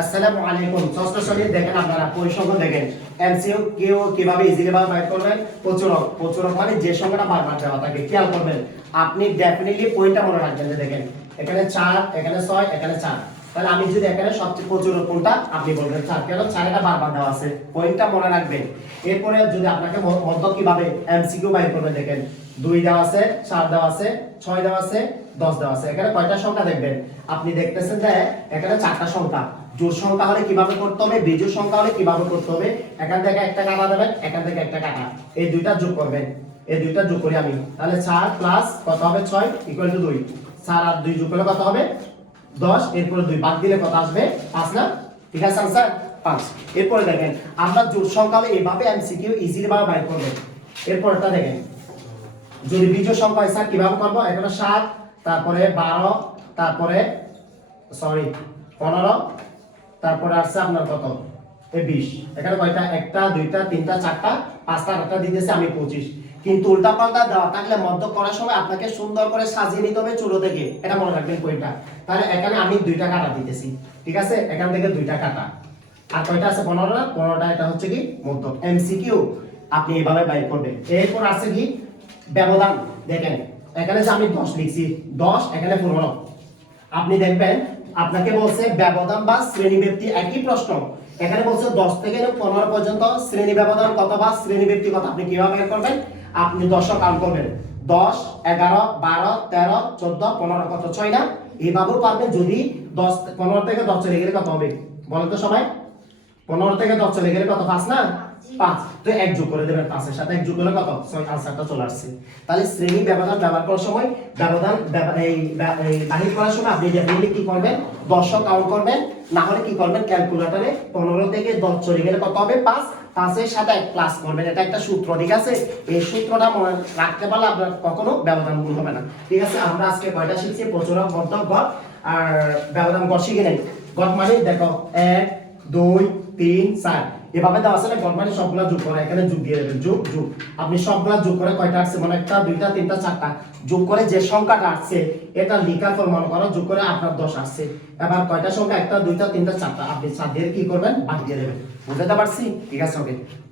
আসসালামু আলাইকুম। ষষ্ঠ শ্রেণির দেখেন আপনারা, পরিসংখ্য দেখেন। এমসিইউ কেউ কীভাবে ইজিলি ভাবে বাইর করবেন? প্রচুরক প্রচুরক মানে যে সংখ্যাটা বারবার দেওয়া থাকে, খেয়াল করবেন। আপনি ডেফিনেটলি পয়েন্টটা মনে রাখবেন যে দেখেন, এখানে চার, এখানে ছয়, এখানে চার। তাহলে আমি যদি এখানে সবচেয়ে প্রচুর কোনটা আপনি বলবেন চার কেন চারটা বারবার দেওয়া আছে? পয়েন্টটা মনে রাখবেন। এরপরে যদি আপনাকে ম- মধ্য কীভাবে এমসিকিউ বাইর করবে দেখেন, দুই দেওয়া আছে, চার দেওয়া আছে, ছয় দেওয়া আছে, দশ দেওয়া আছে। এখানে কয়টা সংখ্যা দেখবেন? আপনি দেখতেছেন যে এখানে চারটা সংখ্যা। জোর সংখ্যা হলে কীভাবে করতে হবে? বিজোড় সংখ্যা হলে কীভাবে করতে হবে? এখান থেকে একটা কাটা দেবেন, এখান থেকে একটা কাটা। এই দুইটা যোগ করবেন। এই দুইটা যোগ করি আমি। তাহলে চার প্লাস কত হবে? ছয় ইকুয়াল টু দুই। চার আর দুই যোগ করলে কত হবে? দশ, এরপরে দুই। বাদ দিলে কত আসবে? পাঁচ না? ঠিক আছে, স্যার? পাঁচ। এরপরে দেখেন, আমরা জোর সংখ্যা হলে এভাবে এমসিকিউ ইজিলি ভাবে বাইর করবেন এরপরটা দেখেন, যদি বিজোড় সংখ্যা হয়, স্যার, কীভাবে করব? এখানে সাত, তারপরে বারো, তারপরে সরি পনেরো, তারপরে আসছে আপনার কত? বিশ। এখানে কয়টা? একটা, দুইটা, তিনটা, চারটা, পাঁচটা, আটটা দিতেছে, আমি পঁচিশ। কিন্তু উল্টা পাল্টা দেওয়া থাকলে মধ্য করার সময় আপনাকে সুন্দর করে সাজিয়ে নিতে হবে চুলো থেকে। এটা মনে রাখবেন পয়েন্টটা তাহলে এখানে আমি দুইটা কাটা দিতেছি। ঠিক আছে? এখান থেকে দুইটা কাটা। আর কয়টা আছে? পনেরোটা? পনেরোটা এটা হচ্ছে কি? মধ্য এমসিকিউ আপনি এভাবে বাইর করবেন। এরপর আছে কি? ব্যবধান। দেখেন, এখানে যে আমি দশ লিখছি, দশ, এখানে পনেরো। আপনি দেখবেন, আপনাকে বলছে ব্যবধান বা শ্রেণি ব্যক্তি একই প্রশ্ন। এখানে বলছে দশ থেকে পনেরো পর্যন্ত শ্রেণি ব্যবধান কত বা শ্রেণি ব্যক্তি কত? আপনি কীভাবে বের করবেন? আপনি দশক কাউন্ট করবেন। দশ, এগারো, বারো, তেরো, চোদ্দ, পনেরো, কত? ছয় না? এইভাবেও পারবেন যদি দশ, পনেরো থেকে দশ চলে গেলে কত হবে? বলেন তো সবাই। পনেরো থেকে দশ চলে গেলে কত? পাঁচ না? পাঁচ। তো এক যোগ করে দেবেন পাঁচের সাথে এক যোগ করলে কত? আনসারটা চলে আসছে। তাহলে শ্রেণি ব্যবধান ব্যবহার করার সময় ব্যবধান এই বাহির করার সময় আপনি ডেফিনেটলি কি করবেন? দশক কাউন্ট করবেন। না হলে কি করবেন? ক্যালকুলেটরে পনেরো থেকে দশ চলে গেলে কত হবে? পাঁচ। পাঁচের সাথে এক প্লাস করবেন। এটা একটা সূত্র, ঠিক আছে? এই সূত্রটা মনে রাখতে পারলে আপনার কখনো ব্যবধান ভুল হবে না। ঠিক আছে? আমরা আজকে কয়টা শিখছি? প্রচুর গড় আর ব্যবধান গড় শিখে নেই। গড় মানে দেখো, এক দুই, তিন, চার। এভাবে দেওয়া আছে না মানে সবগুলা যোগ করে, এখানে যোগ দিয়ে দেবেন, যোগ যোগ। আপনি সবগুলা যোগ করে কয়টা আসছে? মানে একটা, দুইটা, তিনটা, চারটা। যোগ করে যে সংখ্যাটা আসছে, এটা লিখা পর মনে করো, যোগ করে আপনার দশ আসছে। এবার কয়টা সংখ্যা? একটা, দুইটা, তিনটা, চারটা। আপনি চার দিয়ে কি করবেন? বাদ দিয়ে দেবেন। বুঝাতে পারছি? ঠিক আছে, ওকে।